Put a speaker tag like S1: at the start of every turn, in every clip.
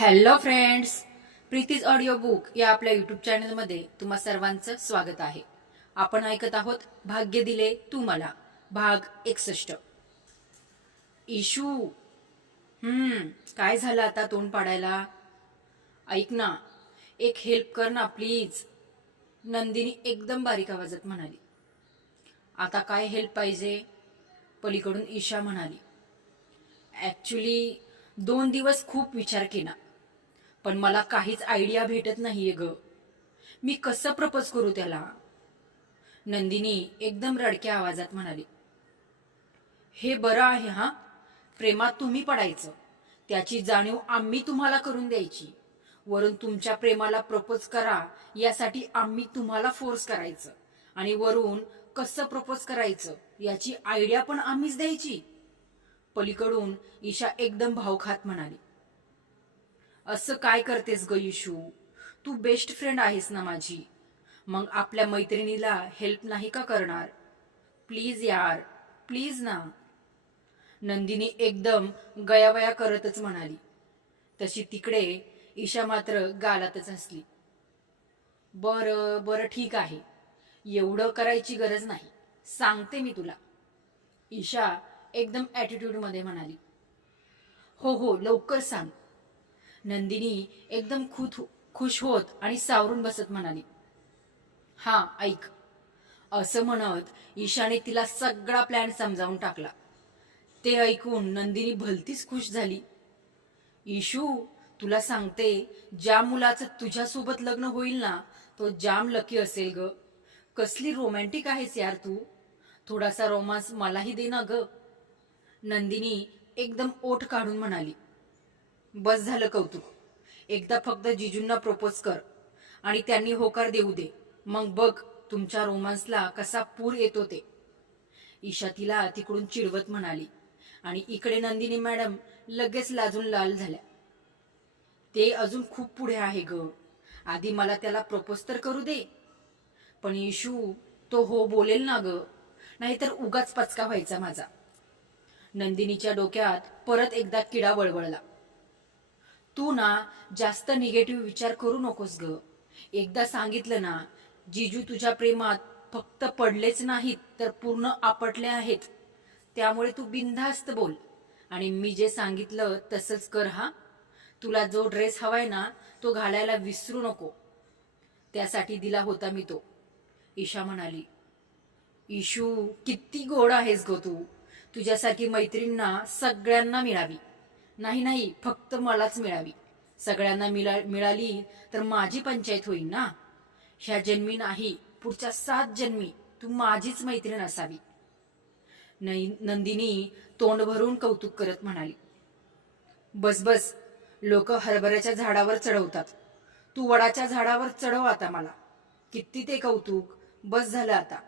S1: Hello friends Preeti's audio book या आपल्या YouTube चॅनलमध्ये तुम्हा सर्वांचं स्वागत आहे. आपण ऐकत आहोत भाग्य दिले तू मला भाग एकसष्ट. इशू हम्म काय झालं आता तोंड पाडायला? ऐक ना एक हेल्प कर ना प्लीज नंदिनी एकदम बारीक आवाजात म्हणाली. आता काय हेल्प पाहिजे? पलीकडून ईशा म्हणाली. ॲक्च्युली दोन दिवस खूप विचार केला. पण मला काहीच आयडिया भेटत नाहीये ग. मी कसं प्रपोज करू त्याला? नंदिनी एकदम रडक्या आवाजात म्हणाली. हे बरं आहे हा. प्रेमात तुम्ही पडायचं. त्याची जाणीव आम्ही तुम्हाला करून द्यायची. वरून तुमच्या प्रेमाला प्रपोज करा यासाठी आम्ही तुम्हाला फोर्स करायचं. आणि वरून कसं प्रपोज करायचं याची आयडिया पण आम्हीच द्यायची. पलीकडून ईशा एकदम भावखात म्हणाली. असं काय करतेस ग इशू तू बेस्ट फ्रेंड आहेस ना माझी. मग आपल्या मैत्रिणीला हेल्प नाही का करणार? प्लीज यार प्लीज ना. नंदिनी एकदम गयावया करतच म्हणाली. तशी तिकडे ईशा मात्र गालातच हसली. बरं बरं ठीक आहे. एवढं करायची गरज नाही. सांगते मी तुला. ईशा एकदम ॲटिट्यूडमध्ये म्हणाली. हो हो लवकर सांग. नंदिनी एकदम खुद खुश होत आणि सावरून बसत म्हणाली हा ऐक. असं म्हणत ईशाने तिला सगळा प्लॅन समजावून टाकला. ते ऐकून नंदिनी भलतीच खुश झाली. इशू तुला सांगते ज्या मुलाचं तुझ्यासोबत लग्न होईल ना तो जाम लकी असेल ग. कसली रोमॅन्टिक आहेस यार तू. थोडासा रोमांस मलाही दे ना ग. नंदिनी एकदम ओठ काढून म्हणाली बस झालं कौतुक. एकदा फक्त जिजूंना प्रपोज कर आणि त्यांनी होकार देऊ दे. मग बघ तुमच्या रोमांसला कसा पूर येतो ते. ईशा तिला तिकडून चिरवत म्हणाली. आणि इकडे नंदिनी मॅडम लगेच लाजून लाल झाल्या. ते अजून खूप पुढे आहे ग. आधी मला त्याला प्रपोज तर करू दे. पण इशू तो हो बोलेल ना ग. नाहीतर उगाच पचका व्हायचा माझा. नंदिनीच्या डोक्यात परत एकदा किडा वळवळला. तू ना जास्त निगेटिव्ह विचार करू नकोस ग. एकदा सांगितलं ना जिजू तुझ्या प्रेमात फक्त पडलेच नाहीत तर पूर्ण आपटले आहेत. त्यामुळे तू बिनधास्त बोल. आणि मी जे सांगितलं तसंच कर हा. तुला जो ड्रेस हवाय ना तो घालायला विसरू नको. त्यासाठी दिला होता मी तो. ईशा म्हणाली इशू किती गोड आहेस गो तू. तुझ्यासारखी मैत्रीणना सगळ्यांना मिळावी. नाही नाही फक्त मलाच मिळावी. सगळ्यांना मिळा मिळाली तर माझी पंचायत होईल ना? ह्या जन्मी नाही पुढच्या सात जन्मी तू माझीच मैत्रीण असावी. नंदिनी तोंड भरून कौतुक करत म्हणाली. बस बस लोक हरभऱ्याच्या झाडावर चढवतात. तू वडाच्या झाडावर चढव आता मला. किती ते कौतुक बस झालं आता.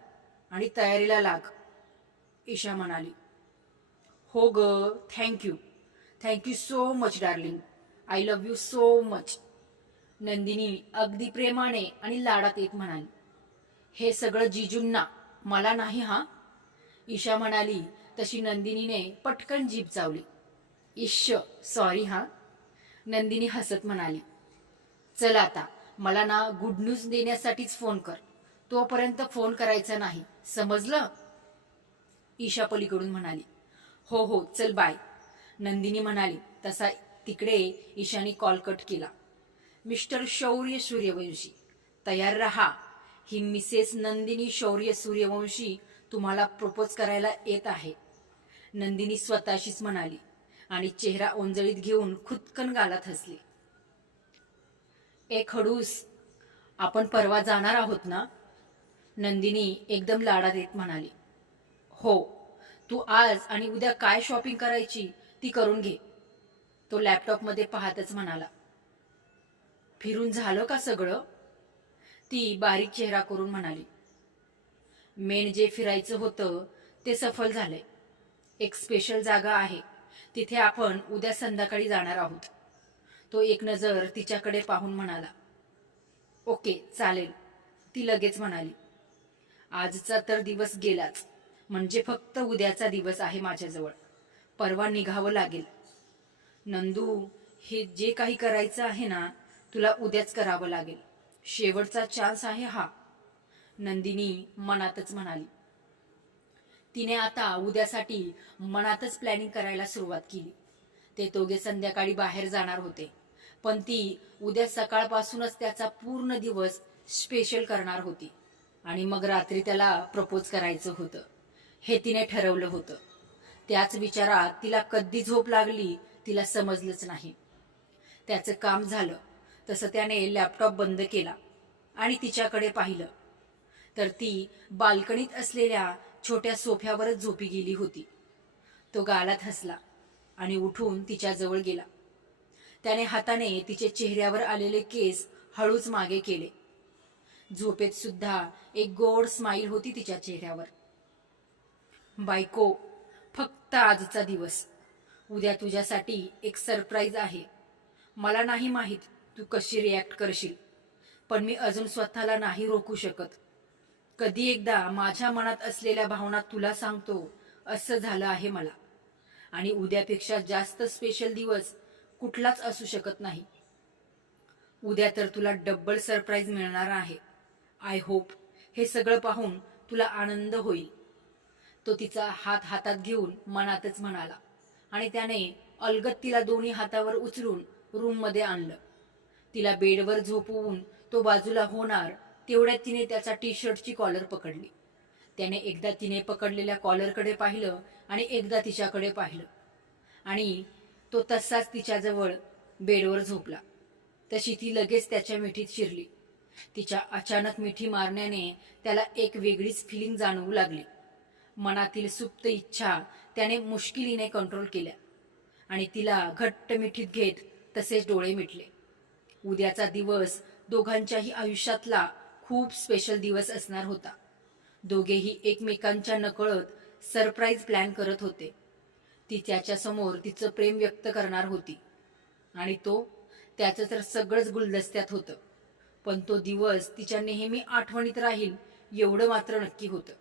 S1: आणि तयारीला लाग ईशा म्हणाली. हो ग thank you. Thank you so much darling I love you so much Nandini अगदी प्रेमाने आणि लाडात येत म्हणाली. हे सगळं जिजूंना मला नाही हा? ईशा म्हणाली तशी नंदिनीने पटकन जीभ चावली. ईश्य सॉरी हा? नंदिनी हसत म्हणाली. चल आता मला ना गुड न्यूज देण्यासाठीच फोन कर. तोपर्यंत फोन करायचा नाही. समजलं? ईशा पलीकडून म्हणाली. हो हो चल बाय नंदिनी म्हणाली तसा तिकडे ईशानी कॉल कट केला. मिस्टर शौर्य सूर्यवंशी तयार रहा. ही मिसेस नंदिनी शौर्य सूर्यवंशी तुम्हाला प्रपोज करायला येत आहे. नंदिनी स्वतःशीच म्हणाली आणि चेहरा ओंजळीत घेऊन खुदकन गालात हसली. ए खडूस आपण परवा जाणार आहोत ना? नंदिनी एकदम लाडा देत म्हणाली. हो तू आज आणि उद्या काय शॉपिंग करायची ती करून घे. तो लॅपटॉपमध्ये पाहतच म्हणाला फिरून झालं का सगळं? ती बारीक चेहरा करून म्हणाली मेन जे फिरायचं होतं ते सफल झालंय. एक स्पेशल जागा आहे. तिथे आपण उद्या संध्याकाळी जाणार आहोत. तो एक नजर तिच्याकडे पाहून म्हणाला ओके चालेल. ती लगेच म्हणाली आजचा तर दिवस गेलाच. म्हणजे फक्त उद्याचा दिवस आहे माझ्याजवळ. परवा निघावं लागेल. नंदू हे जे काही करायचं आहे ना तुला उद्याच करावं लागेल. शेवटचा चान्स आहे हा. नंदिनी मनातच म्हणाली. तिने आता उद्यासाठी मनातच प्लॅनिंग करायला सुरुवात केली. ते दोघे संध्याकाळी बाहेर जाणार होते. पण ती उद्या सकाळपासूनच त्याचा पूर्ण दिवस स्पेशल करणार होती. आणि मग रात्री त्याला प्रपोज करायचं होतं. हे तिने ठरवलं होतं. त्याच विचारात तिला कधी झोप लागली तिला समजलंच नाही. त्याचं काम झालं. तसं त्याने लॅपटॉप बंद केला आणि तिच्याकडे पाहिलं. तर ती बाल्कनीत असलेल्या छोट्या सोफ्यावरच झोपी गेली होती. तो गालात हसला आणि उठून तिच्याजवळ गेला. त्याने हाताने तिचे चेहऱ्यावर आलेले केस हळूच मागे केले. झोपेत सुद्धा एक गोड स्माईल होती तिच्या चेहऱ्यावर. बायको फक्त आजचा दिवस. उद्या तुझ्यासाठी एक सरप्राईज आहे. मला नाही माहीत तू कशी रिॲक्ट करशील पण मी अजून स्वतःला नाही रोखू शकत. कधी एकदा माझ्या मनात असलेल्या भावना तुला सांगतो असं झालं आहे मला. आणि उद्यापेक्षा जास्त स्पेशल दिवस कुठलाच असू शकत नाही. उद्या तर तुला डब्बल सरप्राईज मिळणार आहे. आय होप हे सगळं पाहून तुला आनंद होईल. तो तिचा हात हातात घेऊन मनातच म्हणाला आणि त्याने अलगत तिला दोन्ही हातावर उचलून रूममध्ये आणलं. तिला बेडवर झोपवून तो बाजूला होणार तेवढ्यात तिने त्याचा टी शर्टची कॉलर पकडली. त्याने एकदा तिने पकडलेल्या कॉलरकडे पाहिलं आणि एकदा तिच्याकडे पाहिलं. आणि तो तसाच तिच्याजवळ बेडवर झोपला. तशी ती लगेच त्याच्या मिठीत शिरली. तिच्या अचानक मिठी मारण्याने त्याला एक वेगळीच फिलिंग जाणवू लागली. मनातील सुप्त इच्छा त्याने मुश्किलीने कंट्रोल केल्या. आणि तिला घट्ट मिठीत घेत तसेच डोळे मिटले. उद्याचा दिवस दोघांच्याही आयुष्यातला खूप स्पेशल दिवस असणार होता. दोघेही एकमेकांच्या नकळत सरप्राईज प्लॅन करत होते. ती त्याच्यासमोर तिचं प्रेम व्यक्त करणार होती. आणि तो त्याचं तर सगळंच गुलदस्त्यात होतं. पण तो दिवस तिच्या नेहमी आठवणीत राहील एवढं मात्र नक्की होतं.